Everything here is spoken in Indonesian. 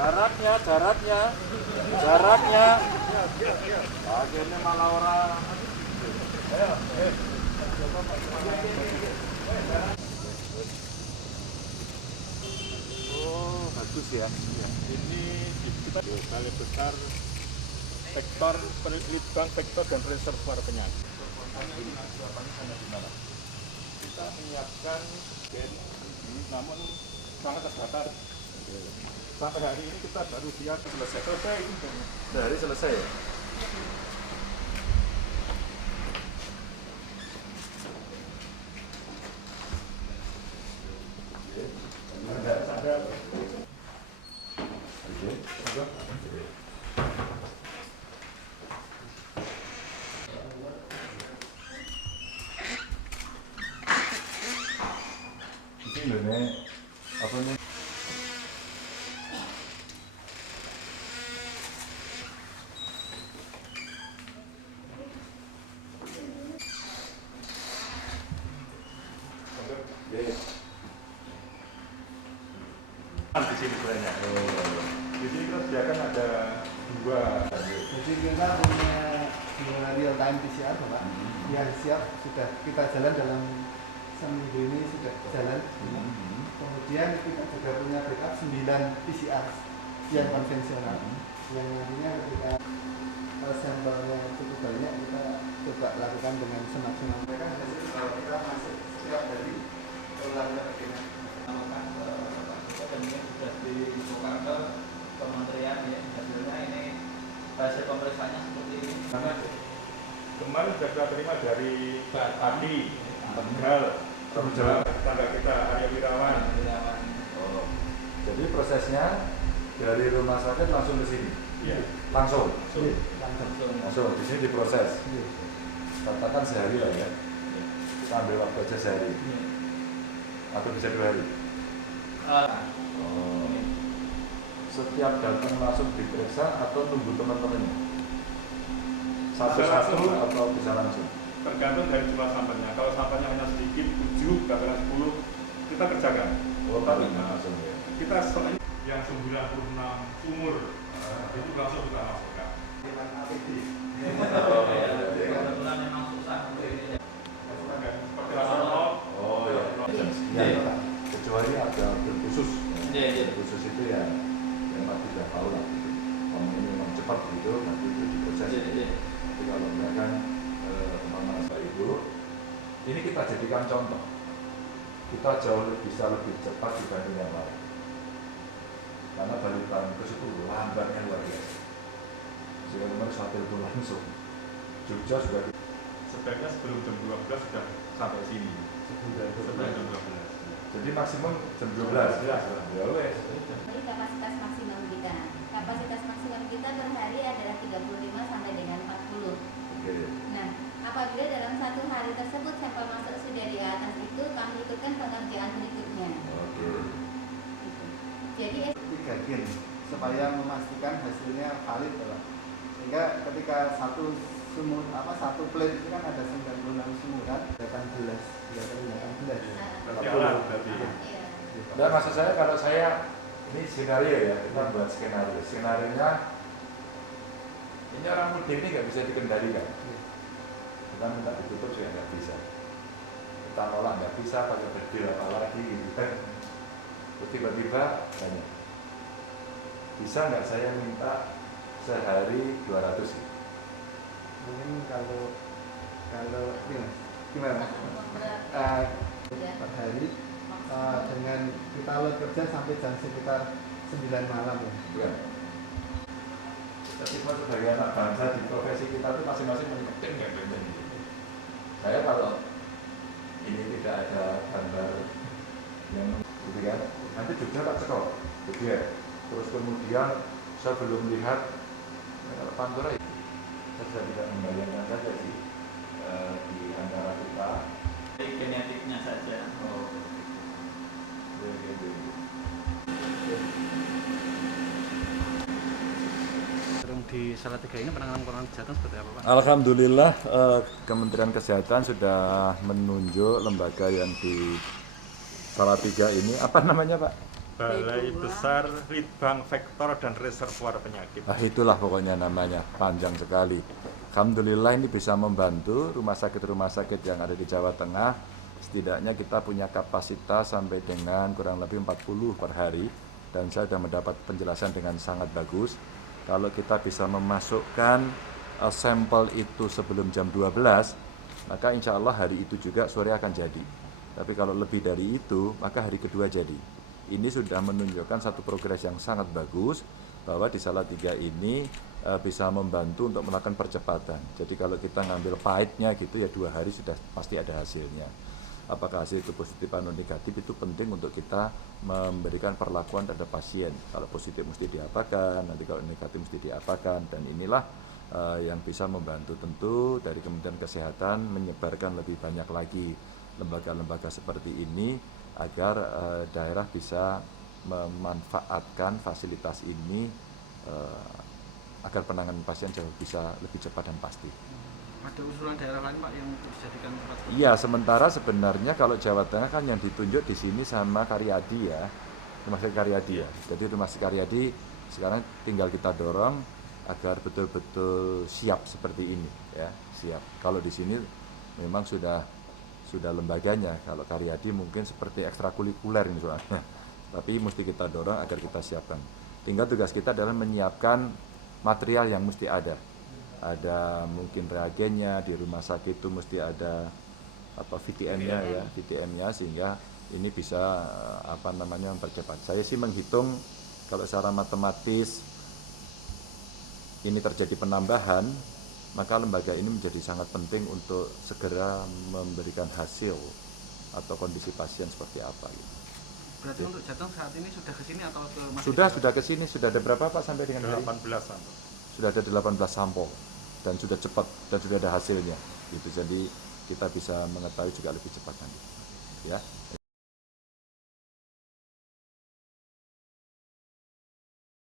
Jaraknya. Akhirnya malah orang. Ayo. Oh, bagus ya. Ini kita balai besar sektor litbang sektor dan reservoir penyakit. Kita menyiapkan gen, namun sangat terbatas. Sampai hari ini kita baru siap selesai itu. Hari selesai ya? Ini apa nih? Di sini sebenarnya. Di sini kita sediakan ada 2. Jadi kita punya real time PCR Bapak, yang siap sudah kita jalan dalam seminggu ini sudah jalan. Kemudian kita juga punya backup 9 PCR yang konvensional, yang nantinya ketika sampelnya cukup banyak kita coba lakukan dengan semaksimal mereka hasil bahwa kita masuk setiap hari ularnya bagaimana. Dan ini sudah diinfokan ke kementerian ya, hasilnya ini hasil pemeriksaannya seperti ini. Karena kemarin sudah kita terima dari Pati, Tegal, tetangga kita Arya Wirawan. Oh, jadi prosesnya dari rumah sakit langsung ke sini? Iya. Langsung? Langsung. Di sini diproses? Katakan sehari lah ya? Kita ambil waktu aja sehari? Atau bisa 2 hari? Oh. Setiap datang langsung diperiksa atau tunggu teman-temannya? Satu-satu atau bisa langsung? Tergantung dari jumlah sampelnya. Kalau sampelnya hanya sedikit, 7, bahkan 10, kita kerjakan. Oh, tapi langsung ya? Kita setelahnya yang 96 sumur, itu langsung kita masukkan. Dengan APD. Oh, iya. Kebetulan memang susah untuk ini. Seperti Rasulullah. Oh, iya. Kecuali ada khusus. Iya. Khusus itu ya memang tidak tahu lah. Kalau ini memang cepat gitu, nanti itu diproses. Tapi kalau enggak kan Mama Ibu, ini kita jadikan contoh. Kita jauh bisa lebih cepat dibanding yang lain. Karena dari Bangkes itu lambatnya luar biasa. Sehingga kemarin saya telepon langsung. Jogja juga. Sebaiknya sebelum jam 12 sudah sampai sini. Sebelum jam 12. Jadi maksimum jam 12. Ya wes. Jadi kapasitas maksimum kita. Kapasitas maksimum kita per hari adalah 35 sampai dengan 40. Oke. Nah, apabila dalam satu hari tersebut sampel masuk sudah di atas itu, kami ikutkan pengerjaan berikutnya. Oke. Gitu. Jadi 3 gen supaya memastikan hasilnya valid Bapak. Sehingga ketika satu plate itu kan ada 96 sumur kan, 18 ya. Berarti. iya. Nah, maksud saya kalau saya ini skenario ya, kita buat skenario. Skenarionya ini orang mudik ini nggak bisa dikendalikan. Kita minta ditutup juga nggak bisa. Kita nolak nggak bisa, pakai bedil apalagi gitu kan. Terus tiba-tiba banyak. Bisa nggak saya minta sehari 200 gitu? Mungkin kalau gimana? Per hari dengan kita load kerja sampai jam sekitar 9 malam ya. Bukan. Tapi sebagai anak bangsa di profesi kita itu masing-masing penting nggak penting gitu. Saya kalau ini tidak ada gambar yang gitu kan, nanti Jogja tak cekok, gitu ya. Terus kemudian saya belum lihat Pantura itu, saya tidak membayangkan saja sih di antara kita. Genetiknya saja. Oh, Di Salatiga ini penanganan corona kesehatan seperti apa Pak? Alhamdulillah Kementerian Kesehatan sudah menunjuk lembaga yang di Salatiga ini, apa namanya Pak? Balai Besar Litbang Vektor dan Reservoir Penyakit. Nah, itulah pokoknya namanya, panjang sekali. Alhamdulillah ini bisa membantu rumah sakit yang ada di Jawa Tengah. Setidaknya kita punya kapasitas sampai dengan kurang lebih 40 per hari. Dan saya sudah mendapat penjelasan dengan sangat bagus. Kalau kita bisa memasukkan sampel itu sebelum jam 12, maka insya Allah hari itu juga sore akan jadi. Tapi kalau lebih dari itu, maka hari kedua jadi. Ini sudah menunjukkan satu progres yang sangat bagus, bahwa di Salatiga ini bisa membantu untuk melakukan percepatan. Jadi kalau kita ngambil pahitnya gitu ya 2 hari sudah pasti ada hasilnya. Apakah hasil itu positif atau negatif itu penting untuk kita memberikan perlakuan terhadap pasien. Kalau positif mesti diapakan, nanti kalau negatif mesti diapakan, dan inilah yang bisa membantu tentu dari Kementerian Kesehatan menyebarkan lebih banyak lagi lembaga-lembaga seperti ini agar daerah bisa memanfaatkan fasilitas ini agar penanganan pasien jauh bisa lebih cepat dan pasti. Ada usulan daerah lain Pak yang dijadikan tempat? Iya, sementara sebenarnya kalau Jawa Tengah kan yang ditunjuk di sini sama Karyadi ya, Rumah Sakit Karyadi ya. Jadi Rumah Sakit Karyadi sekarang tinggal kita dorong agar betul-betul siap seperti ini ya, siap. Kalau di sini memang sudah lembaganya. Kalau Karyadi mungkin seperti ekstrakurikuler ini soalnya. Tapi mesti kita dorong agar kita siapkan. Tinggal tugas kita adalah menyiapkan material yang mesti ada mungkin reagennya di rumah sakit itu mesti ada VTM-nya ya, VTM-nya sehingga ini bisa mempercepat. Saya sih menghitung kalau secara matematis ini terjadi penambahan, maka lembaga ini menjadi sangat penting untuk segera memberikan hasil atau kondisi pasien seperti apa gitu. Berarti untuk Jateng saat ini sudah ke sini atau ke masih Sudah ke sini, sudah ada berapa Pak sampai dengan hari? 18 sampel. Sudah ada 18 sampel dan sudah cepat dan sudah ada hasilnya gitu. Jadi kita bisa mengetahui juga lebih cepat nanti. Ya.